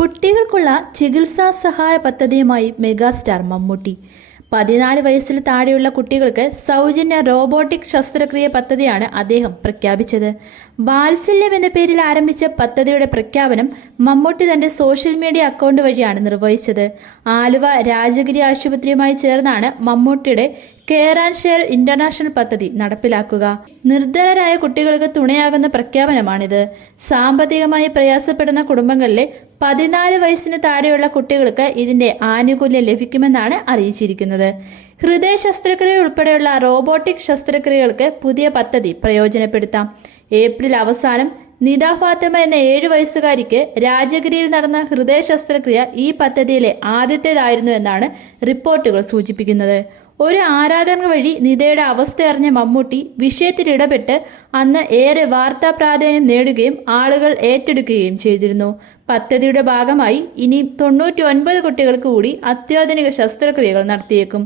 കുട്ടികൾക്കുള്ള ചികിത്സാ സഹായ പദ്ധതിയുമായി മെഗാസ്റ്റാർ മമ്മൂട്ടി. പതിനാല് വയസ്സിൽ താഴെയുള്ള കുട്ടികൾക്ക് സൗജന്യ റോബോട്ടിക് ശസ്ത്രക്രിയ പദ്ധതിയാണ് അദ്ദേഹം പ്രഖ്യാപിച്ചത്. വാത്സല്യം എന്ന പേരിൽ ആരംഭിച്ച പദ്ധതിയുടെ പ്രഖ്യാപനം മമ്മൂട്ടി തന്റെ സോഷ്യൽ മീഡിയ അക്കൗണ്ട് വഴിയാണ് നിർവഹിച്ചത്. ആലുവ രാജഗിരി ആശുപത്രിയുമായി ചേർന്നാണ് മമ്മൂട്ടിയുടെ കെയർ ആൻഡ് ഷെയർ ഇന്റർനാഷണൽ പദ്ധതി നടപ്പിലാക്കുക. നിർധനരായ കുട്ടികൾക്ക് തുണയാകുന്ന പ്രഖ്യാപനമാണിത്. സാമ്പത്തികമായി പ്രയാസപ്പെടുന്ന കുടുംബങ്ങളിലെ പതിനാല് വയസ്സിന് താഴെയുള്ള കുട്ടികൾക്ക് ഇതിന്റെ ആനുകൂല്യം ലഭിക്കുമെന്നാണ് അറിയിച്ചിരിക്കുന്നത്. ഹൃദയ ശസ്ത്രക്രിയ ഉൾപ്പെടെയുള്ള റോബോട്ടിക് ശസ്ത്രക്രിയകൾക്ക് പുതിയ പദ്ധതി പ്രയോജനപ്പെടുത്താം. ഏപ്രിൽ അവസാനം നിദ ഫാത്തിമ എന്ന ഏഴു വയസ്സുകാരിക്ക് രാജഗിരിയിൽ നടന്ന ഹൃദയ ശസ്ത്രക്രിയ ഈ പദ്ധതിയിലെ ആദ്യത്തേതായിരുന്നു എന്നാണ് റിപ്പോർട്ടുകൾ സൂചിപ്പിക്കുന്നത്. ഒരു ആരാധന വഴി നിതയുടെ അവസ്ഥ അറിഞ്ഞ മമ്മൂട്ടി വിഷയത്തിൽ ഇടപെട്ട് അന്ന് ഏറെ വാർത്താ പ്രാധാന്യം നേടുകയും ആളുകൾ ഏറ്റെടുക്കുകയും ചെയ്തിരുന്നു. പദ്ധതിയുടെ ഭാഗമായി ഇനി തൊണ്ണൂറ്റി ഒൻപത് കുട്ടികൾക്ക് കൂടി അത്യാധുനിക ശസ്ത്രക്രിയകൾ നടത്തിയേക്കും.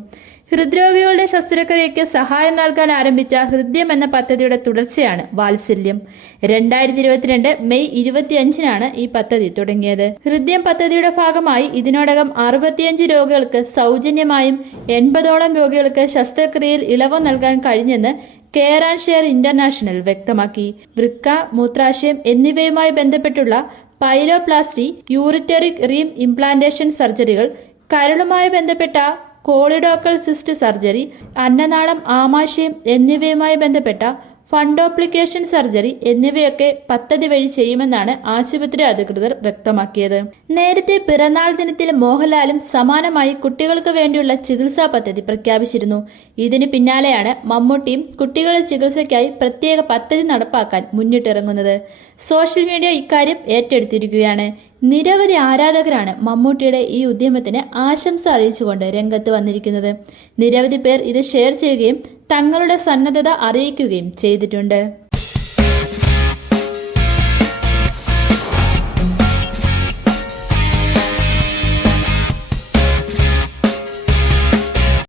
ഹൃദ്രോഗികളുടെ ശസ്ത്രക്രിയയ്ക്ക് സഹായം നൽകാൻ ആരംഭിച്ച ഹൃദ്യം എന്ന പദ്ധതിയുടെ തുടർച്ചയാണ് വാത്സല്യം. രണ്ടായിരത്തി ഇരുപത്തിരണ്ട് മെയ് ഇരുപത്തിയഞ്ചിനാണ് ഈ പദ്ധതി തുടങ്ങിയത്. ഹൃദ്യം പദ്ധതിയുടെ ഭാഗമായി ഇതിനോടകം അറുപത്തിയഞ്ച് രോഗികൾക്ക് സൗജന്യമായും എൺപതോളം രോഗികൾക്ക് ശസ്ത്രക്രിയയിൽ ഇളവ് നൽകാൻ കഴിഞ്ഞെന്ന് കെയർ ആൻഡ് ഷെയർ ഇന്റർനാഷണൽ വ്യക്തമാക്കി. വൃക്ക മൂത്രാശയം എന്നിവയുമായി ബന്ധപ്പെട്ടുള്ള പൈലോപ്ലാസ്റ്റി യൂറിറ്ററിക് റീം ഇംപ്ലാന്റേഷൻ സർജറികൾ കരളുമായി ബന്ധപ്പെട്ട കോളിഡോക്കൽ സിസ്റ്റ് സർജറി അന്നനാളം ആമാശയം എന്നിവയുമായി ബന്ധപ്പെട്ട ഫണ്ടോപ്ലിക്കേഷൻ സർജറി എന്നിവയൊക്കെ പദ്ധതി വഴി ചെയ്യുമെന്നാണ് ആശുപത്രി അധികൃതർ വ്യക്തമാക്കിയത്. നേരത്തെ പിറന്നാൾ ദിനത്തിൽ മോഹൻലാലും സമാനമായി കുട്ടികൾക്ക് വേണ്ടിയുള്ള ചികിത്സാ പദ്ധതി പ്രഖ്യാപിച്ചിരുന്നു. ഇതിന് പിന്നാലെയാണ് മമ്മൂട്ടിയും കുട്ടികളുടെ ചികിത്സയ്ക്കായി പ്രത്യേക പദ്ധതി നടപ്പാക്കാൻ മുന്നിട്ടിറങ്ങുന്നത്. സോഷ്യൽ മീഡിയ ഇക്കാര്യം ഏറ്റെടുത്തിരിക്കുകയാണ്. നിരവധി ആരാധകരാണ് മമ്മൂട്ടിയുടെ ഈ ഉദ്യമത്തിന് ആശംസ അറിയിച്ചുകൊണ്ട് രംഗത്ത് വന്നിരിക്കുന്നത്. നിരവധി പേർ ഇത് ഷെയർ ചെയ്യുകയും തങ്ങളുടെ സന്നദ്ധത അറിയിക്കുകയും ചെയ്തിട്ടുണ്ട്.